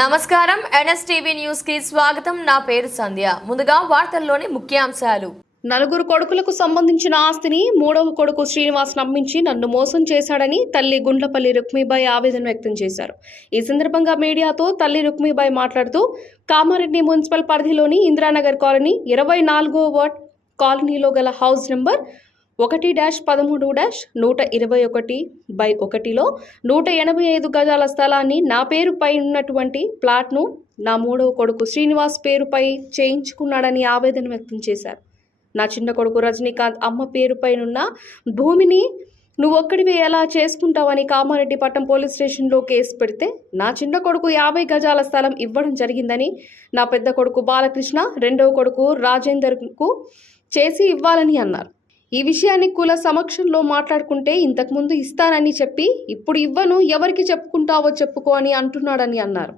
నమస్కారం. ఎన్ఎస్టీవీ న్యూస్కి స్వాగతం. నా పేరు సంధ్య. ముందుగా వార్తల్లోని ముఖ్యాంశాలు. నలుగురు కొడుకులకు సంబంధించిన ఆస్తిని మూడవ కొడుకు శ్రీనివాస్ నమ్మించి నన్ను మోసం చేశాడని తల్లి గుండ్లపల్లి రుక్మిబాయి ఆవేదన వ్యక్తం చేశారు. ఈ సందర్భంగా మీడియాతో తల్లి రుక్మిబాయి మాట్లాడుతూ కామారెడ్డి మున్సిపల్ పరిధిలోని ఇందిరానగర్ కాలనీ ఇరవై నాలుగో వార్డ్ కాలనీలో గల హౌస్ నెంబర్ ఒకటి డాష్ పదమూడు డాష్ నూట ఇరవై ఒకటి బై ఒకటిలో నూట ఎనభై ఐదు గజాల స్థలాన్ని నా పేరుపై ఉన్నటువంటి ప్లాట్ను నా మూడవ కొడుకు శ్రీనివాస్ పేరుపై చేయించుకున్నాడని ఆవేదన వ్యక్తం చేశారు. నా చిన్న కొడుకు రజనీకాంత్ అమ్మ పేరుపైనున్న భూమిని నువ్వొక్కడివే ఎలా చేసుకుంటావని కామారెడ్డి పట్టం పోలీస్ స్టేషన్లో కేసు పెడితే నా చిన్న కొడుకు యాభై గజాల స్థలం ఇవ్వడం జరిగిందని నా పెద్ద కొడుకు బాలకృష్ణ రెండవ కొడుకు రాజేందర్కు చేసి ఇవ్వాలని అన్నారు. ఈ విషయాన్ని కుల సమక్షంలో మాట్లాడుకుంటే ఇంతకుముందు ఇస్తానని చెప్పి ఇప్పుడు ఇవ్వను ఎవరికి చెప్పుకుంటావో చెప్పుకో అని అంటున్నాడని అన్నారు.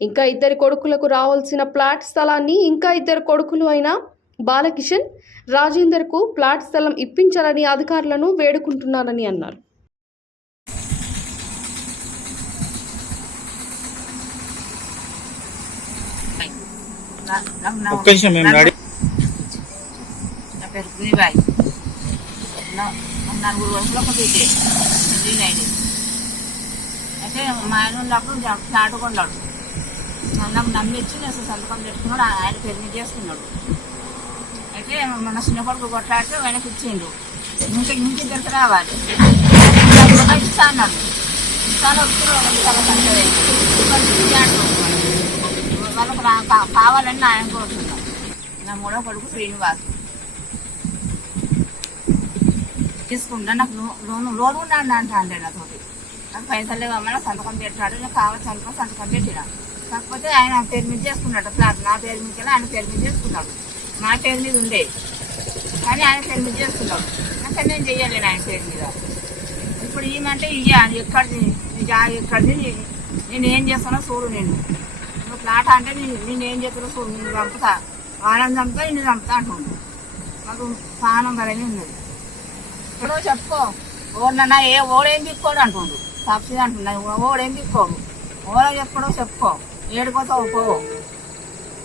ఇంకా ఇద్దరి కొడుకులకు రావాల్సిన ప్లాట్ స్థలాన్ని ఇంకా ఇద్దరు కొడుకులు అయిన బాలకిషన్ రాజేందర్కు ప్లాట్ స్థలం ఇప్పించాలని అధికారులను వేడుకుంటున్నానని అన్నారు. నా పేరు గురిబాయి అట్లా నలుగురు వయసులో ఒక బిడ్డే. రీనైంది అయితే మా ఆయన ఉన్నప్పుడు నాటుకున్నాడు నాకు నమ్మించి నేను సంతకం పెట్టుకున్నాడు. ఆయన పెళ్ళి చేసుకున్నాడు. అయితే మన చిన్న కొడుకు కొట్లాడితే ఆయనకి ఇచ్చిండు ఇంక ఇంటి దగ్గర రావాలి. ఇస్తా అన్నాడు. ఇస్తాను వాళ్ళకి కావాలని ఆయన కోరుతున్నాం నా మూడో కొడుకు శ్రీనివాస్. తీసుకుంటా. నాకు లోన్ లోన్ ఉన్నాడు అంట అంటే నాతోటి నాకు పైసలు లేవమ్మా సంతకం పెట్టాడు. నేను కావచ్చు అనుకో సంతకం పెట్టినా. కాకపోతే ఆయన పేరు మీద చేసుకున్నాడు ప్లాట్ నా పేరు మీద ఆయన పేరు మీద చేసుకున్నాడు నా పేరు మీద ఉండే. కానీ ఆయన పేరు మీద చేసుకున్నాడు అంటే నేను చెయ్యలేను ఆయన పేరు మీద. ఇప్పుడు ఏమంటే ఇయ్యాలి ఎక్కడిది? నీ ఎక్కడిది? నేను ఏం చేస్తానో చూడు నేను. నువ్వు ప్లాట్ అంటే నేను నేను ఏం చేస్తానో చూడు. నేను చంపుతా. వాళ్ళని చంపుతా నిన్ను చంపుతా అంటున్నాను మాకు పానం బలమే ఉన్నది. ఇప్పుడు చెప్పుకో. ఓడన్నా ఏ ఓడేం తిక్కోడు అంటుండు. తప్పిది అంటున్నా ఓడేం తిక్కోడు ఓడ చెప్పుడో చెప్పుకో. ఏడుకోతావు పో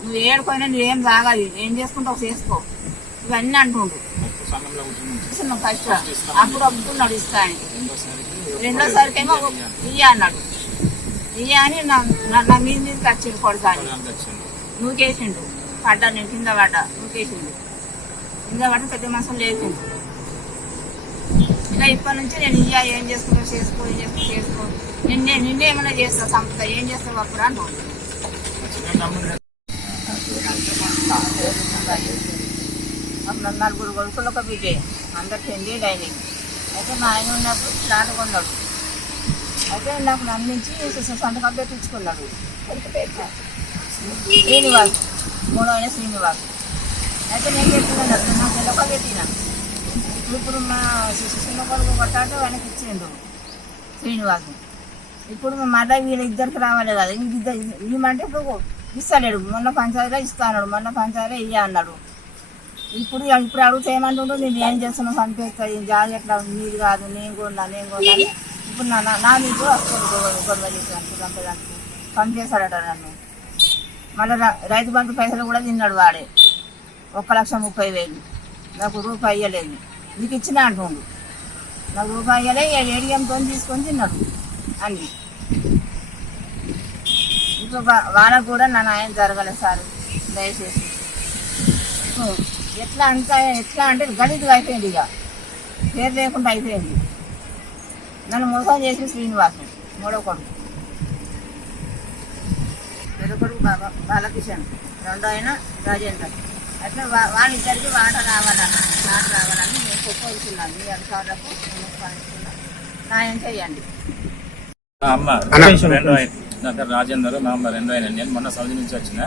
నువ్వు ఏడుకోయినా నువ్వేం తాగాలి ఏం చేసుకుంటావు చేసుకో. ఇవన్నీ అంటుండు. ఫస్ట్ అప్పుడు అప్పుడున్నాడు ఇస్తా అని. రెండోసారికి ఏమో ఇయ్య అన్నాడు. ఇయ్య అని నా మీద మీదకి వచ్చిండు కొడతాను. వచ్చింది నూకేసిండు. పడ్డా నేను కింద పడ్డా. నూకేసిండు. కింద పడ్డ పెద్ద మనసులు లేచిండు. ఇక ఇప్పటి నుంచి నేను ఇయ్యా ఏం చేసుకుంటా చేసుకో ఏం చేసుకో చేసుకో. నిన్నే నిన్నే ఏమైనా చేస్తా సంపద ఏం చేస్తావు అప్పుడు అంటుండు అప్పుడు నలుగురు కొడుకులు ఒక బిడ్డే అందరు చెంది డైనింగ్ అయితే మా ఆయన ఉన్నప్పుడు ప్లాట్ కొన్నాడు. అయితే నాకు నమ్మించి సంతకం పెట్టించుకున్నాడు శ్రీనివాస్ మూడో ఆయన శ్రీనివాస్. అయితే నేను పెట్టినాను నాకు పిల్లక పెట్టిన. ఇప్పుడు మా చిన్న కొడుకు కొట్టాడు వెనక్కి ఇచ్చిండు శ్రీనివాస్ ఇప్పుడు మళ్ళీ వీళ్ళ ఇద్దరికి రావాలి కదా ఇద్దరు ఇవ్వమంటే ఇప్పుడు ఇస్తలేడు మొన్న పంచాయతీలో ఇస్తాడు మొన్న పంచాయతీలో ఇయ్య అన్నాడు. ఇప్పుడు ఇప్పుడు అడిగితే ఏమంటుండ్రు నేను ఏం చేస్తున్నా చంపేస్తా ఈ జాతి ఎట్లా నీది కాదు నేను కొన్నా నేను కొన్నా ఇప్పుడు నా నా- నా మీద వస్తుంది గొడవ చేసాను చంపేదానికి. చంపేశాడట నన్ను. మళ్ళీ రైతు బంధు పైసలు కూడా తిన్నాడు వాడే. ఒక్క లక్ష ముప్పై వేలు. నాకు రూపాయి ఇవ్వలేదు నీకు ఇచ్చిన అంటుండు నాకు రూపాయలే ఇయ్యలే ఏడిఎంతో తీసుకొని తిన్నాడు. అన్ని ఇప్పుడు వా- వాళ్ళకు కూడా నా నాయన జరగలేదు సార్ దయచేసి. ఎట్లా అంత ఎట్లా అంటే గణితం అయిపోయింది ఇక. పేరు లేకుండా అయిపోయింది. నన్ను మోసం చేసి శ్రీనివాసం మూడో కొడుకు. పెద్ద కొడుకు బాబా బాలకిషన్ రెండో ఆయన రాజేంద్ర. అట్లా వాళ్ళిద్దరికి వాట రావాలన్నా. వాట రావాలని నేను మీ అధికారులకు న్యాయం చేయండి. మా అమ్మ రెండో నా పేరు రాజేందర్ మా అమ్మ రెండో ఆయన నేను మొన్న సౌదీ నుంచి వచ్చిన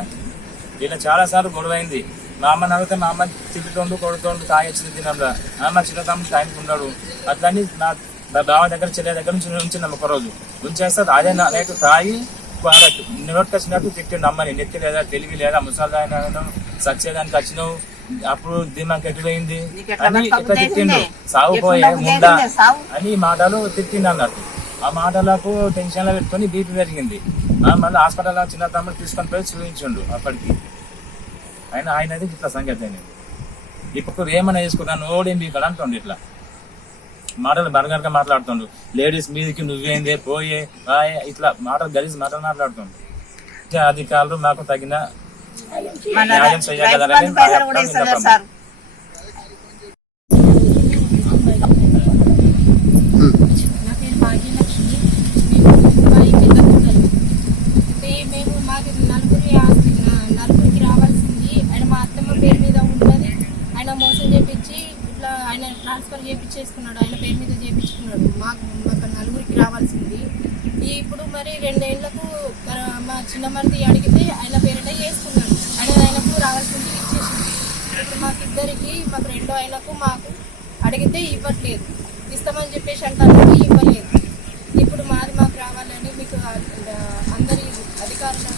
దీనిలో చాలా సార్లు గొడవ అయింది మా అమ్మని అడిగితే మా అమ్మ తిట్టుతోండు కొడుతోండు తాగొచ్చింది తినంలో అమ్మ చిన్న తమ్ముడు టైంకి ఉన్నాడు అట్లని నా నా బావ దగ్గర చెల్లె దగ్గర నుంచి ఉంచినాం ఒక రోజు ఉంచేస్తే అదే నా నైట్ తాగి నోట్కొచ్చినట్టు తిట్టిండు అమ్మని నెత్తి లేదా తెలివి లేదా ముసలి ఆయన సచ్చేదానికి వచ్చినావు. అప్పుడు నీకు ఎట్లా అని ఇట్లా తిట్టిండు? సాగుపోయే ముందా. అని మాటలు తిట్టిండు అన్నట్టు. ఆ మాటలకు టెన్షన్లో పెట్టుకొని బీపీ పెరిగింది. మళ్ళీ హాస్పిటల్ చిన్న తమ్ముడు తీసుకొని పోయి చూపించిండు అప్పటికి. ఆయన ఆయనది ఇట్లా సంగతి అయినది ఇప్పుడు ఏమైనా వేసుకున్నాను ఓడింది ఇక్కడ అంటుండు ఇట్లా. మాటలు బరగరగా మాట్లాడుతుండు. లేడీస్ మీదకి నువ్వేందే పోయే ఇట్లా మాటలు గలీజ్ మాటలు మాట్లాడుతుండు. అధికారులు మాకు తగిన మన రైతు బంధు పైసలు కూడా యొక్క సార్ ఆయన మా అత్తమ్మ పేరు మీద ఉంటుంది ఆయన మోసం చేపించి ఇట్లా ఆయన ట్రాన్స్ఫర్ చేపించేసుకున్నాడు ఆయన పేరు మీద చేపించుకున్నాడు మాకు మాకు నలుగురికి రావాల్సింది. ఇప్పుడు మరి రెండేళ్ళకు మా చిన్న మరిది అడిగితే ఆయన పేరెంట్ చేసుకున్నాడు. ఆయన ఆయనకు రావాల్సింది ఇచ్చేసింది. ఇప్పుడు మాకిద్దరికి మా ఫ్రెండ్ ఆయనకు మాకు అడిగితే ఇవ్వట్లేదు. ఇస్తామని చెప్పేసి అంటారు ఇవ్వలేదు. ఇప్పుడు మాది మాకు రావాలని మీకు అందరి అధికారులు